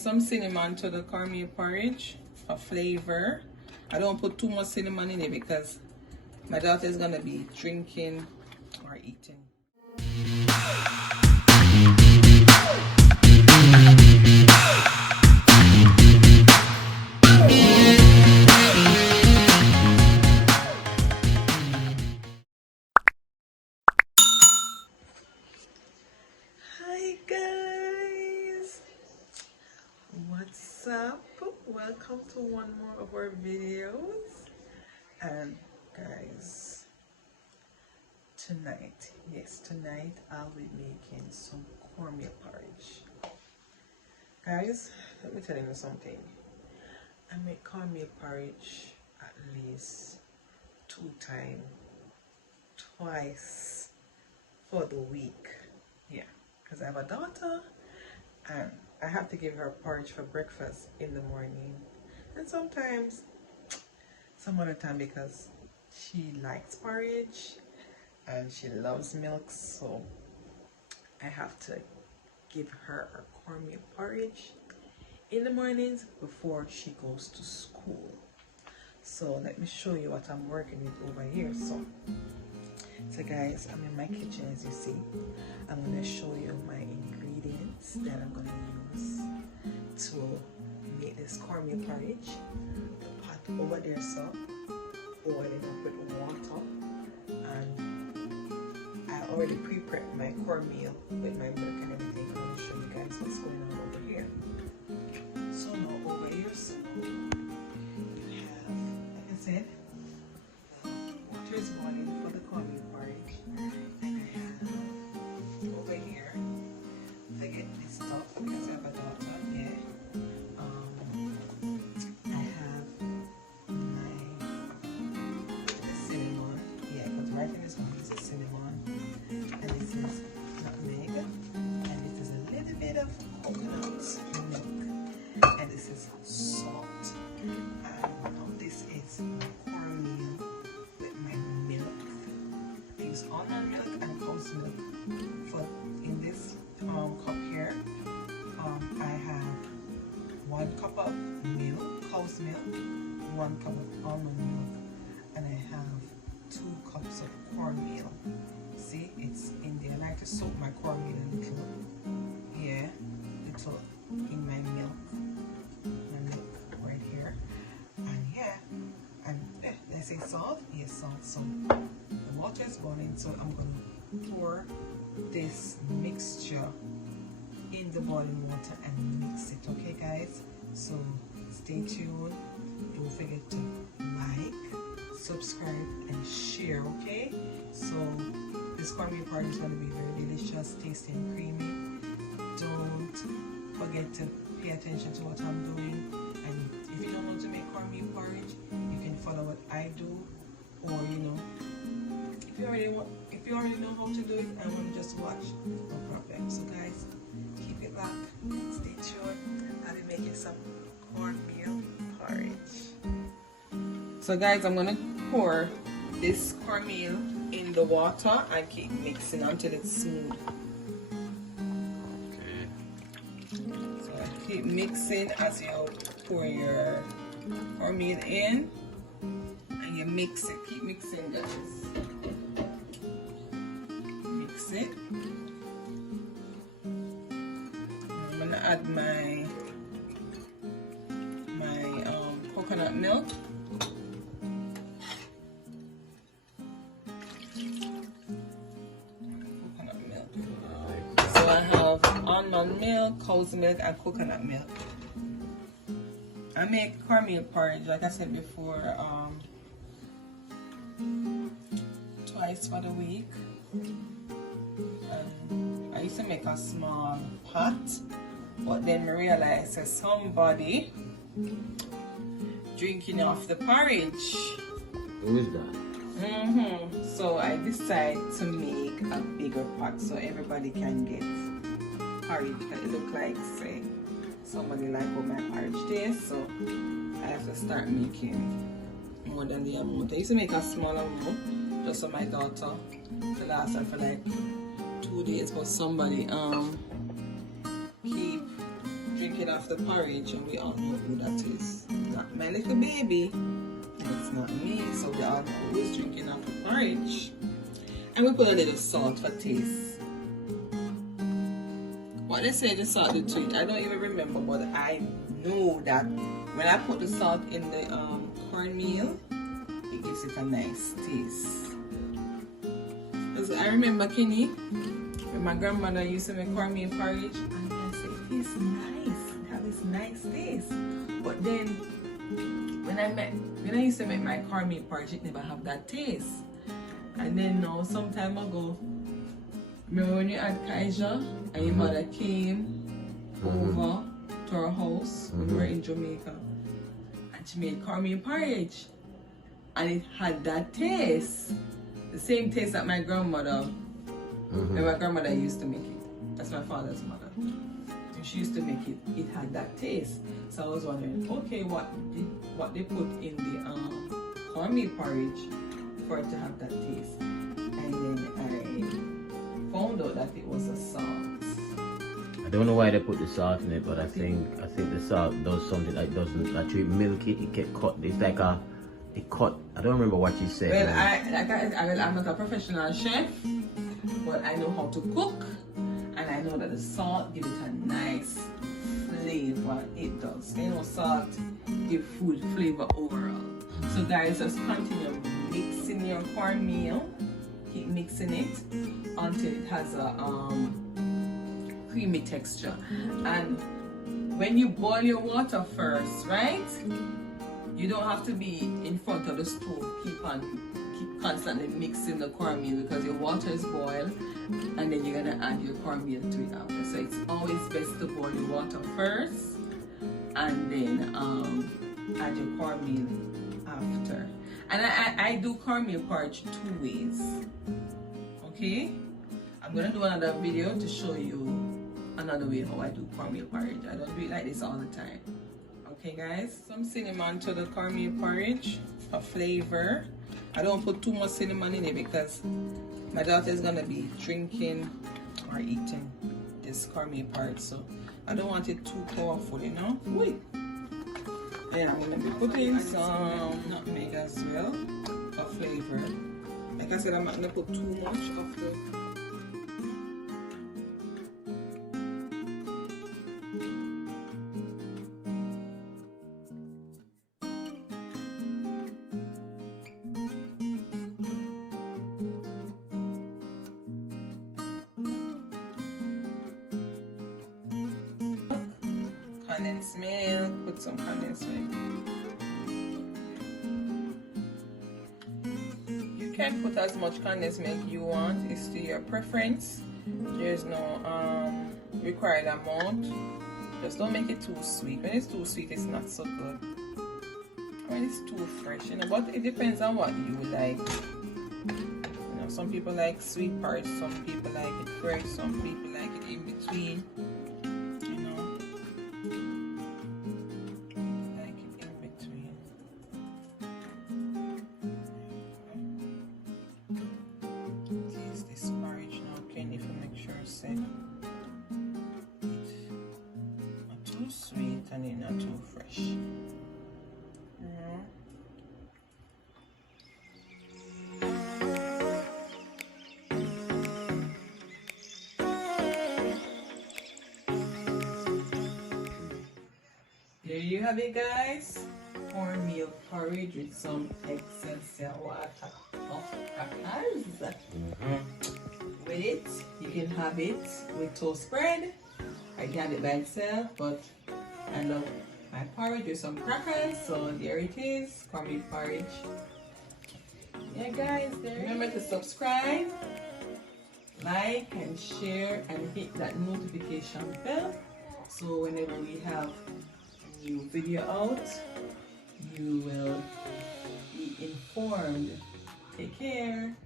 some cinnamon to the cornmeal porridge for flavor. I don't put too much cinnamon in it because my daughter is gonna be drinking or eating. Hi guys, what's up? Welcome to one more of our videos. And guys, tonight I'll be making some cornmeal porridge. Guys, let me tell you something. I make cornmeal porridge at least twice for the week. Yeah, because I have a daughter and I have to give her porridge for breakfast in the morning, and sometimes some other time because she likes porridge and she loves milk, so I have to give her a cornmeal porridge in the mornings before she goes to school. So let me show you what I'm working with over here. So guys, I'm in my kitchen. As you see, I'm going to show you my ingredients that I'm going to use to make this cornmeal porridge. The pot over there, so boiling up with water, and I already pre-prepped my cornmeal with my milk and everything. I'm going to show you guys what's going on over here. So now over here, so you have, like I said, water is boiling for the cornmeal porridge, and I have over here, forget this stuff because I have a daughter. Yeah. I have my cinnamon. Yeah, because right in this one is a cinnamon, and this is nutmeg, and this is a little bit of coconut milk, and this is salt. And this is my cornmeal with my milk. I use almond milk and cow's milk. For in this cup here, I have 1 cup of milk, cow's milk, 1 cup of almond milk, and I have 2 cups of cornmeal. See, it's in there. I like to soak my cornmeal a little, yeah, little in my milk right here, and yeah, and they say salt, yes, salt. So the water is boiling, so I'm gonna pour this mixture in the boiling water and mix it. Okay guys, so stay tuned, don't forget to like, subscribe and share. Okay, so this cornmeal porridge is going to be very delicious, tasty and creamy. Don't forget to pay attention to what I'm doing, and if you don't want to make cornmeal porridge, you can follow what I do, or if you already know how to do it and want to just watch, no problem. So guys, keep it back, stay tuned. I'll be making some cornmeal porridge. So guys, I'm gonna pour this cornmeal in the water and keep mixing until it's smooth. So I keep mixing as you pour your cornmeal in, and you mix it. Keep mixing, guys. Mix it. I'm gonna add my coconut milk. So I have almond milk, cow's milk, and coconut milk. I make cornmeal porridge, like I said before, twice for the week. I used to make a small pot, but then I realized that somebody drinking off the porridge. Who is that? So I decided to make a bigger pot so everybody can get porridge. It look like, say, somebody like how my porridge tastes. So I have to start making more than the amount. I used to make a small amount just for my daughter to last her for like 2 days, but somebody keep drinking off of the porridge, and we all know who that is. Not my little baby. It's not me. So we all know who's drinking off the porridge. And we put a little salt for taste. What they say the salt do to it, I don't even remember, but I know that when I put the salt in the cornmeal, it gives it a nice taste. Because I remember, Kenny, when my grandmother used to make cornmeal porridge, and I say, it tastes nice, it has this nice taste. But then, when I used to make my cornmeal porridge, it never have that taste. And then now, some time ago, remember when you had Kaiser and your mother came over to our house when we were in Jamaica, and she made cornmeal porridge, and it had that taste, the same taste that my grandmother, when my grandmother used to make it. That's my father's mother. When she used to make it, it had that taste. So I was wondering, okay, what they put in the cornmeal porridge for it to have that taste, and then I found out that it was a salt. I don't know why they put the salt in it, but I think the salt does something that doesn't actually milk it. It get cut. It's like it cut. I don't remember what you said. Well, I'm not a professional chef, but I know how to cook, and I know that the salt gives it a nice flavor. It does. You know, salt give food flavor overall. So guys, just continue mixing your cornmeal. Keep mixing it until it has a creamy texture. And when you boil your water first, right? You don't have to be in front of the stove. Keep constantly mixing the cornmeal, because your water is boiled, and then you're gonna add your cornmeal to it after. So it's always best to boil your water first, and then add your cornmeal after. And I do cornmeal porridge 2 ways. Okay? I'm gonna do another video to show you another way how I do cornmeal porridge. I don't do it like this all the time. Okay guys? Some cinnamon to the cornmeal porridge for flavor. I don't put too much cinnamon in it because my daughter is gonna be drinking or eating this cornmeal porridge, so I don't want it too powerful, you know? Wait. Then I'm going to be putting some nutmeg as well for flavor. Like I said, I'm not going to put too much of the condensed milk. Put some condensed milk. You can put as much condensed milk you want. It's to your preference. There's no required amount. Just don't make it too sweet. When it's too sweet, it's not so good. When it's too fresh, you know. But it depends on what you like. You know, some people like sweet porridge. Some people like it fresh. Some people like it in between. Not too sweet and it's not too fresh. There you have it, guys. Cornmeal porridge with some essential water of crackers. With it, you can have it with toast bread. I can have it by itself, but I love my porridge with some crackers. So there it is, cornmeal porridge. Yeah, guys, remember to subscribe, like, and share, and hit that notification bell. So whenever we have a new video out, you will be informed. Take care.